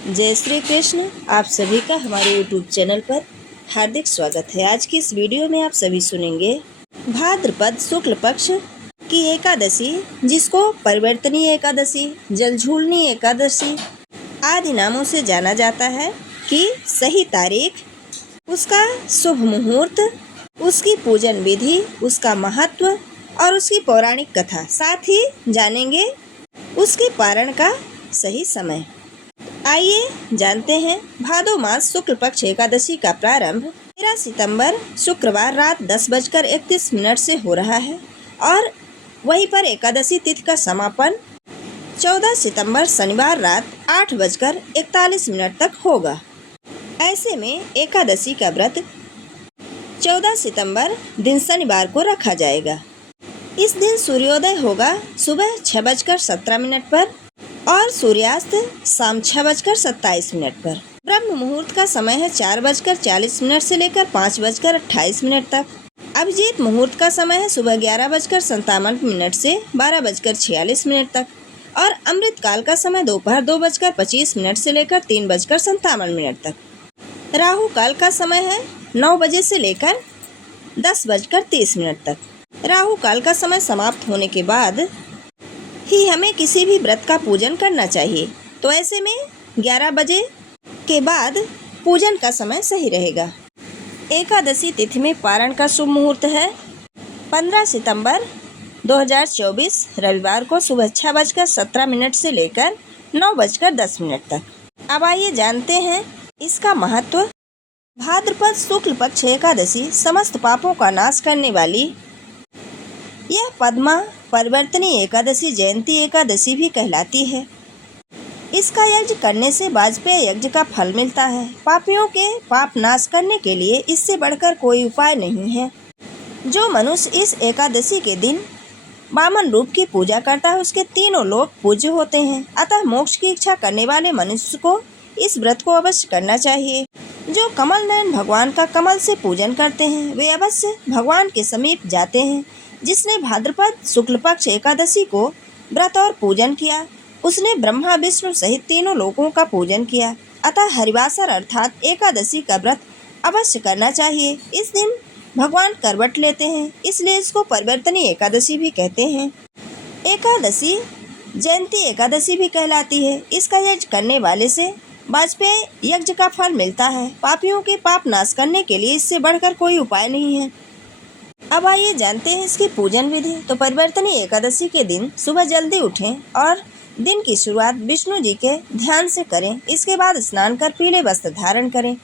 जय श्री कृष्ण। आप सभी का हमारे YouTube चैनल पर हार्दिक स्वागत है। आज की इस वीडियो में आप सभी सुनेंगे भाद्रपद शुक्ल पक्ष की एकादशी, जिसको परिवर्तनीय एकादशी, जलझूलनी एकादशी आदि नामों से जाना जाता है, कि सही तारीख, उसका शुभ मुहूर्त, उसकी पूजन विधि, उसका महत्व और उसकी पौराणिक कथा, साथ ही जानेंगे उसके पारण का सही समय। आइए जानते हैं। भादो मास शुक्ल पक्ष एकादशी का प्रारंभ 13 सितंबर शुक्रवार रात 10:31 से हो रहा है और वहीं पर एकादशी तिथि का समापन 14 सितंबर शनिवार रात 8:41 तक होगा। ऐसे में एकादशी का व्रत 14 सितंबर दिन शनिवार को रखा जाएगा। इस दिन सूर्योदय होगा सुबह 6:17 पर और सूर्यास्त शाम 6:27 पर। ब्रह्म मुहूर्त का समय है 4:40 से लेकर 5:28 तक। अभिजीत मुहूर्त का समय है सुबह 11:57 से 12:46 तक और अमृत काल का समय दोपहर 2:25 से लेकर 3:57 तक। राहु काल का समय है 9 बजे से लेकर 10:30 तक। राहु काल का समय समाप्त होने के बाद ही हमें किसी भी व्रत का पूजन करना चाहिए, तो ऐसे में 11 बजे के बाद पूजन का समय सही रहेगा। एकादशी तिथि में पारण का शुभ मुहूर्त है 15 सितंबर 2024 रविवार को सुबह 6:17 से लेकर 9:10 तक। अब आइए जानते हैं इसका महत्व। भाद्रपद शुक्ल पक्ष एकादशी समस्त पापों का नाश करने वाली यह पद्मा परिवर्तनीय एकादशी जयंती एकादशी भी कहलाती है। इसका यज्ञ करने से वाजपेय यज्ञ का फल मिलता है। पापियों के पाप नाश करने के लिए इससे बढ़कर कोई उपाय नहीं है। जो मनुष्य इस एकादशी के दिन वामन रूप की पूजा करता है, उसके तीनों लोक पूज्य होते हैं। अतः मोक्ष की इच्छा करने वाले मनुष्य को इस व्रत को अवश्य करना चाहिए। जो कमल नयन भगवान का कमल से पूजन करते हैं, वे अवश्य भगवान के समीप जाते हैं। जिसने भाद्रपद शुक्ल पक्ष एकादशी को व्रत और पूजन किया, उसने ब्रह्मा विष्णु सहित तीनों लोकों का पूजन किया। अतः हरिवासर अर्थात एकादशी का व्रत अवश्य करना चाहिए। इस दिन भगवान करवट लेते हैं, इसलिए इसको परिवर्तनीय एकादशी भी कहते हैं। एकादशी जयंती एकादशी भी कहलाती है। इसका यज्ञ करने वाले से वाजपेय यज्ञ का फल मिलता है। पापियों के पाप नाश करने के लिए इससे बढ़कर कोई उपाय नहीं है। अब आइए जानते हैं इसकी पूजन विधि। तो परिवर्तनीय एकादशी के दिन सुबह जल्दी उठें और दिन की शुरुआत विष्णु जी के ध्यान से करें। इसके बाद स्नान कर पीले वस्त्र धारण करें,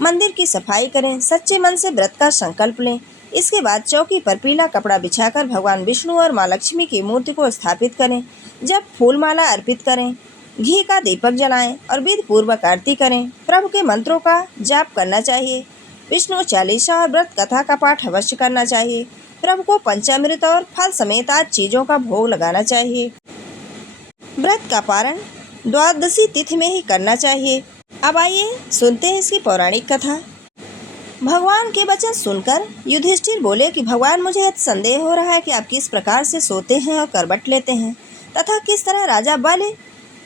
मंदिर की सफाई करें, सच्चे मन से व्रत का संकल्प लें। इसके बाद चौकी पर पीला कपड़ा बिछाकर भगवान विष्णु और माँ लक्ष्मी की मूर्ति को स्थापित करें। जब फूल माला अर्पित करें, घी का दीपक जलाएं और विधि पूर्वक आरती करें। प्रभु के मंत्रों का जाप करना चाहिए। विष्णु चालीसा और व्रत कथा का पाठ अवश्य करना चाहिए। प्रभु को पंचामृत और फल समेत आज चीज़ों का भोग लगाना चाहिए। व्रत का पारण द्वादशी तिथि में ही करना चाहिए। अब आइए सुनते हैं इसकी पौराणिक कथा। भगवान के वचन सुनकर युधिष्ठिर बोले कि भगवान, मुझे संदेह हो रहा है कि आप किस प्रकार से सोते हैं और करवट लेते हैं, तथा किस तरह राजा बलि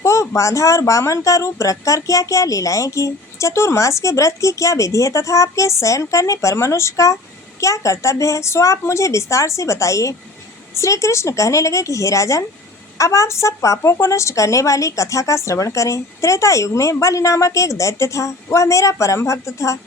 को बांधा और वामन का रूप रखकर क्या क्या लीलाएं की। चतुर्मास के व्रत की क्या विधि है तथा आपके शयन करने पर मनुष्य का क्या कर्तव्य है, सो आप मुझे विस्तार से बताइए। श्री कृष्ण कहने लगे कि हे राजन, अब आप सब पापों को नष्ट करने वाली कथा का श्रवण करें। त्रेता युग में बलि नामक एक दैत्य था। वह मेरा परम भक्त था।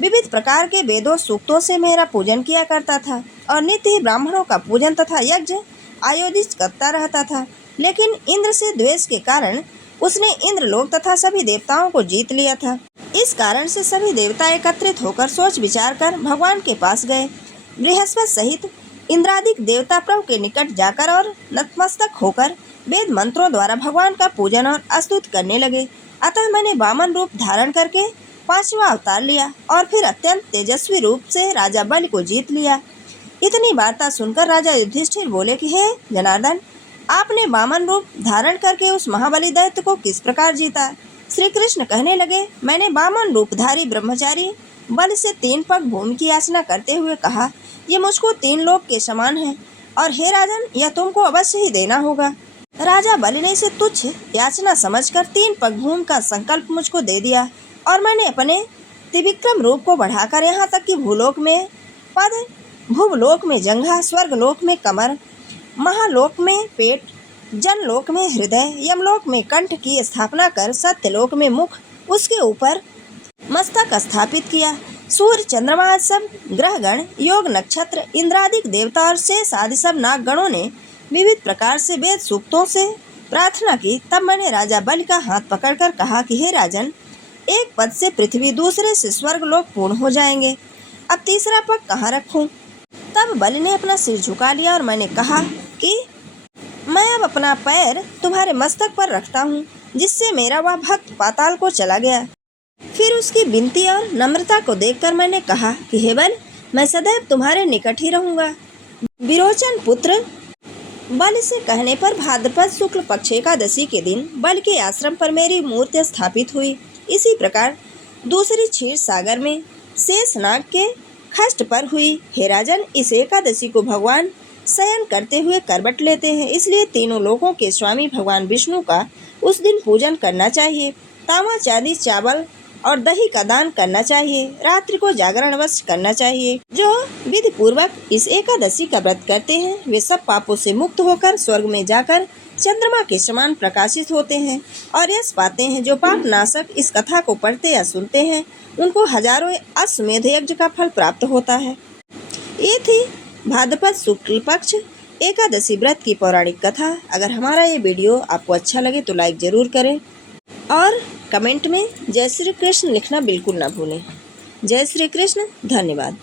विविध प्रकार के वेदों सूक्तों से मेरा पूजन किया करता था और नित्य ही ब्राह्मणों का पूजन तथा यज्ञ आयोजित करता रहता था। लेकिन इंद्र से द्वेष के कारण उसने इंद्रलोक तथा सभी देवताओं को जीत लिया था। इस कारण से सभी देवता एकत्रित होकर सोच विचार कर भगवान के पास गए। बृहस्पति सहित इंद्रादिक देवता प्रभु के निकट जाकर और नतमस्तक होकर वेद मंत्रों द्वारा भगवान का पूजन और स्तुति करने लगे। अतः मैंने वामन रूप धारण करके 5वां अवतार लिया और फिर अत्यंत तेजस्वी रूप से राजा बलि को जीत लिया। इतनी वार्ता सुनकर राजा युधिष्ठिर बोले कि हे जनार्दन, आपने वामन रूप धारण करके उस महाबली दैत्य को किस प्रकार जीता। श्री कृष्ण कहने लगे, मैंने वामन रूपधारी ब्रह्मचारी बलि से 3 पग भूमि की याचना करते हुए कहा, ये मुझको 3 लोक के समान है और हे राजन, यह तुमको अवश्य ही देना होगा। राजा बलि ने इसे तुच्छ याचना समझकर 3 पग भूमि का संकल्प मुझको दे दिया और मैंने अपने त्रिविक्रम रूप को बढ़ाकर यहाँ तक कि भूलोक में पद, भूवलोक में जंघा, स्वर्गलोक में कमर, महालोक में पेट, जनलोक में हृदय, यमलोक में कंठ की स्थापना कर सत्यलोक में मुख, उसके ऊपर मस्तक स्थापित किया। सूर्य, चंद्रमा, सब ग्रहगण, योग, नक्षत्र, इंद्रादिक देवता और शेष आदि सब नागगणों ने विविध प्रकार से वेद सूक्तों से प्रार्थना की। तब मैंने राजा बलि का हाथ पकड़कर कहा कि हे राजन, एक पद से पृथ्वी, दूसरे से स्वर्गलोक पूर्ण हो जाएंगे, अब तीसरा पग कहाँ रखूं? तब बलि ने अपना सिर झुका लिया और मैंने कहा कि मैं अब अपना पैर तुम्हारे मस्तक पर रखता हूँ, जिससे मेरा वह भक्त पाताल को चला गया। फिर उसकी विनती और नम्रता को देखकर मैंने कहा कि हे बल, मैं सदैव तुम्हारे निकट ही रहूंगा। विरोचन पुत्र बलि से कहने पर भाद्रपद शुक्ल पक्ष एकादशी के दिन बलि के आश्रम पर मेरी मूर्ति स्थापित हुई। इसी प्रकार दूसरी क्षीर सागर में शेषनाग के खष्ट पर हुई। हे राजन, इस एकादशी को भगवान शयन करते हुए करवट लेते हैं, इसलिए तीनों लोकों के स्वामी भगवान विष्णु का उस दिन पूजन करना चाहिए। तांबा, चांदी, चावल और दही का दान करना चाहिए। रात्रि को जागरण अवश्य करना चाहिए। जो विधि पूर्वक इस एकादशी का व्रत करते हैं वे सब पापों से मुक्त होकर स्वर्ग में जाकर चंद्रमा के समान प्रकाशित होते हैं और यश पाते हैं। जो पाप नाशक इस कथा को पढ़ते या सुनते हैं उनको हजारों अश्वमेध यज्ञ का फल प्राप्त होता है। ये थी भाद्रपद शुक्ल पक्ष एकादशी व्रत की पौराणिक कथा। अगर हमारा ये वीडियो आपको अच्छा लगे तो लाइक जरूर करें और कमेंट में जय श्री कृष्ण लिखना बिल्कुल ना भूलें। जय श्री कृष्ण। धन्यवाद।